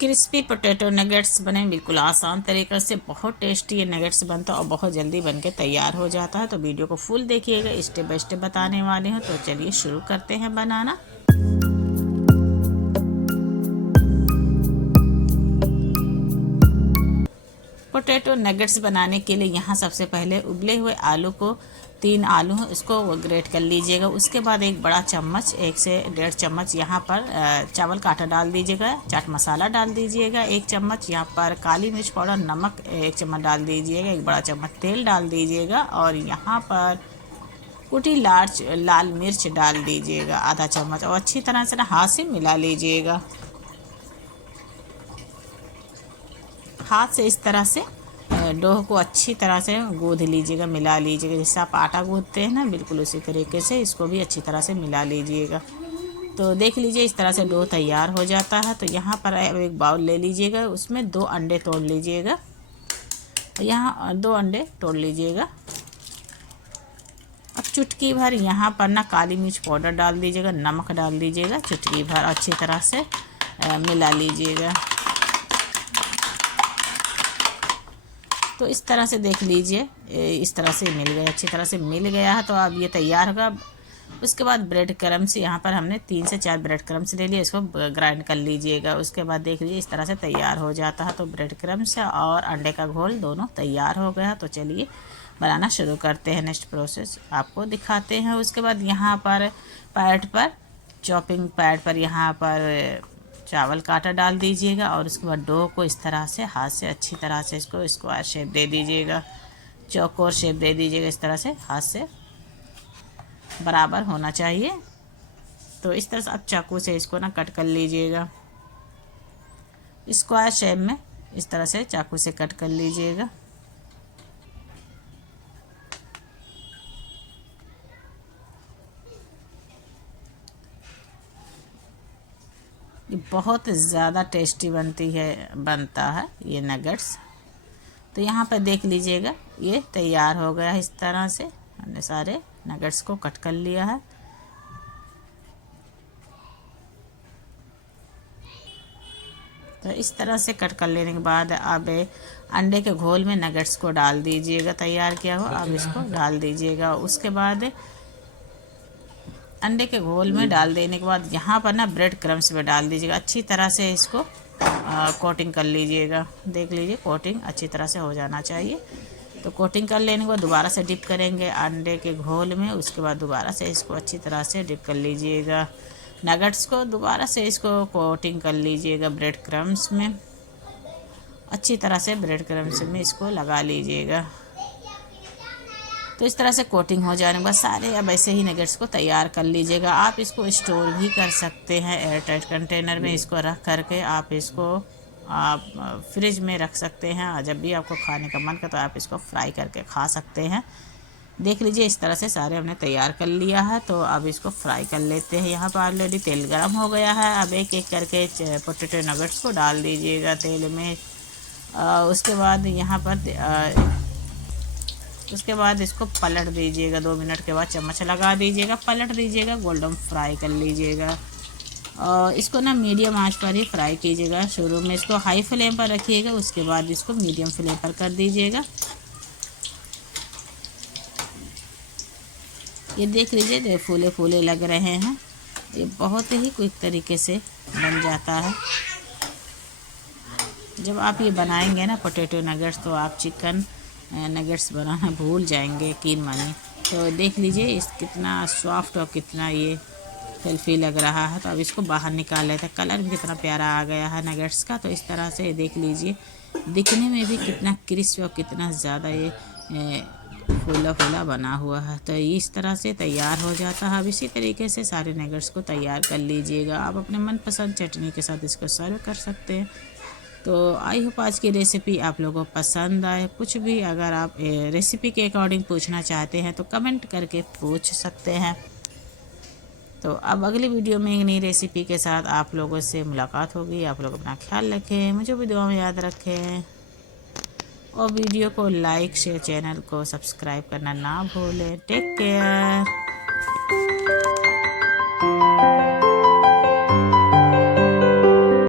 Crispy potato nuggets बने बिल्कुल आसान तरीके से। बहुत टेस्टी ये नगेट्स बनता है और बहुत जल्दी बन के तैयार हो जाता है। तो वीडियो को फुल देखिएगा, स्टेप बाय स्टेप बताने वाले हैं। तो चलिए शुरू करते हैं बनाना। पोटैटो नगेट्स बनाने के लिए यहाँ सबसे पहले उबले हुए आलू को, 3 आलू हैं उसको ग्रेट कर लीजिएगा। उसके बाद एक बड़ा चम्मच, 1 से 1.5 चम्मच यहाँ पर चावल का आटा डाल दीजिएगा। चाट मसाला डाल दीजिएगा 1 चम्मच। यहाँ पर काली मिर्च पाउडर, नमक 1 चम्मच डाल दीजिएगा। 1 बड़ा चम्मच तेल डाल दीजिएगा और यहाँ पर कुटी लाल मिर्च डाल दीजिएगा आधा चम्मच और अच्छी तरह से ना हाथ से मिला लीजिएगा। हाथ से इस तरह से डोह को अच्छी तरह से गूँध लीजिएगा, मिला लीजिएगा। जैसे आप आटा गूँधते हैं ना, बिल्कुल उसी तरीके से इसको भी अच्छी तरह से मिला लीजिएगा। तो देख लीजिए इस तरह से डो तैयार हो जाता है। तो यहाँ पर एक बाउल ले लीजिएगा, उसमें 2 अंडे तोड़ लीजिएगा। यहाँ 2 अंडे तोड़ लीजिएगा। अब चुटकी भर यहाँ पर ना काली मिर्च पाउडर डाल दीजिएगा, नमक डाल दीजिएगा चुटकी भर, अच्छी तरह से मिला लीजिएगा। तो इस तरह से देख लीजिए, इस तरह से मिल गया, अच्छी तरह से मिल गया है। तो अब ये तैयार होगा। उसके बाद ब्रेड क्रम्स, यहाँ पर हमने 3 से 4 ब्रेड क्रम्स ले लिए, इसको ग्राइंड कर लीजिएगा। उसके बाद देख लीजिए इस तरह से तैयार हो जाता है। तो ब्रेड क्रम्स और अंडे का घोल दोनों तैयार हो गया। तो चलिए बनाना शुरू करते हैं। नेक्स्ट प्रोसेस आपको दिखाते हैं। उसके बाद यहाँ पर पैड पर, चॉपिंग पैड पर यहाँ पर चावल का आटा डाल दीजिएगा और उसके बाद डो को इस तरह से हाथ से अच्छी तरह से इसको स्क्वायर शेप दे दीजिएगा, चौकोर शेप दे दीजिएगा। इस तरह से हाथ से बराबर होना चाहिए। तो इस तरह से आप चाकू से इसको ना कट कर लीजिएगा स्क्वायर शेप में। इस तरह से चाकू से कट कर लीजिएगा। ये बहुत ज़्यादा टेस्टी बनता है ये नगेट्स। तो यहाँ पर देख लीजिएगा ये तैयार हो गया है। इस तरह से हमने सारे नगेट्स को कट कर लिया है। तो इस तरह से कट कर लेने के बाद अब अंडे के घोल में नगेट्स को डाल दीजिएगा, तैयार किया हो। अब इसको डाल दीजिएगा। उसके बाद अंडे के घोल में डाल देने के बाद यहाँ पर ना ब्रेड क्रम्स में डाल दीजिएगा। अच्छी तरह से इसको कोटिंग कर लीजिएगा। देख लीजिए कोटिंग अच्छी तरह से हो जाना चाहिए। तो कोटिंग कर लेने के बाद दोबारा से डिप करेंगे अंडे के घोल में। उसके बाद दोबारा से इसको अच्छी तरह से डिप कर लीजिएगा। नगेट्स को दोबारा से इसको कोटिंग कर लीजिएगा ब्रेड क्रम्स में। अच्छी तरह से ब्रेड क्रम्स में इसको लगा लीजिएगा। तो इस तरह से कोटिंग हो जाने के बाद सारे अब ऐसे ही नगेट्स को तैयार कर लीजिएगा। आप इसको स्टोर भी कर सकते हैं एयर टाइट कंटेनर में। इसको रख करके आप इसको फ्रिज में रख सकते हैं। जब भी आपको खाने का मन करे तो आप इसको फ्राई करके खा सकते हैं। देख लीजिए इस तरह से सारे हमने तैयार कर लिया है। तो अब इसको फ्राई कर लेते हैं। यहाँ पर ऑलरेडी तेल गर्म हो गया है। अब एक एक करके पोटैटो नगेट्स को डाल दीजिएगा तेल में। उसके बाद यहाँ पर उसके बाद इसको पलट दीजिएगा। 2 मिनट के बाद चम्मच लगा दीजिएगा, पलट दीजिएगा, गोल्डन फ्राई कर लीजिएगा। और इसको ना मीडियम आंच पर ही फ्राई कीजिएगा। शुरू में इसको हाई फ्लेम पर रखिएगा, उसके बाद इसको मीडियम फ्लेम पर कर दीजिएगा। ये देख लीजिए फूले फूले लग रहे हैं। ये बहुत ही क्विक तरीके से बन जाता है। जब आप ये बनाएंगे ना पोटैटो नगेट्स, तो आप चिकन नगेट्स बनाना भूल जाएंगे, यकीन मानिए। तो देख लीजिए इस कितना सॉफ्ट और कितना ये सेल्फी लग रहा है। तो अब इसको बाहर निकाल लेते हैं। कलर भी कितना प्यारा आ गया है नगेट्स का। तो इस तरह से देख लीजिए, दिखने में भी कितना क्रिस्प और कितना ज़्यादा ये फूला फूला बना हुआ है। तो इस तरह से तैयार हो जाता है। अब इसी तरीके से सारे नगेट्स को तैयार कर लीजिएगा। आप अपने मनपसंद चटनी के साथ इसको सर्व कर सकते हैं। तो आई होप आज की रेसिपी आप लोगों को पसंद आए। कुछ भी अगर आप रेसिपी के अकॉर्डिंग पूछना चाहते हैं तो कमेंट करके पूछ सकते हैं। तो अब अगली वीडियो में एक नई रेसिपी के साथ आप लोगों से मुलाकात होगी। आप लोग अपना ख्याल रखें, मुझे भी दुआ में याद रखें और वीडियो को लाइक शेयर, चैनल को सब्सक्राइब करना ना भूलें। Take care.